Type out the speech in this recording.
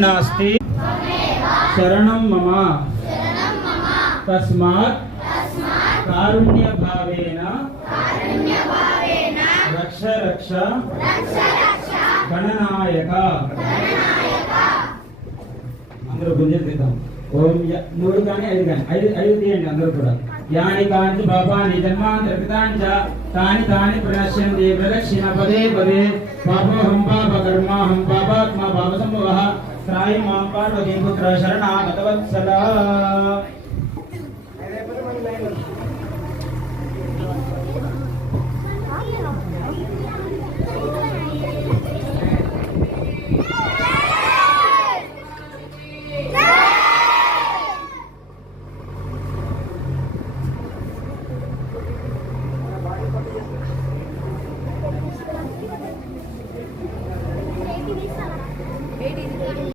नास्ति शरणं मम तस्मात् कारुण्यभावेन रक्ष रक्ष गणनायक अंदर गुंजर देता ओम मूడు గాని ఐదు తీయండి అందరూ కూడా యాని కాంచి పాపాని జన్మాంతరకృతాని చ తాని తాని ప్రణశ్యంతి ప్రదక్షిణ పదే పదే పాపోహం పాపకర్మాహం పాపాత్మా పాపసంభవః త్రాయి మాం పార్వతీ పుత్ర శరణాగతవత్సల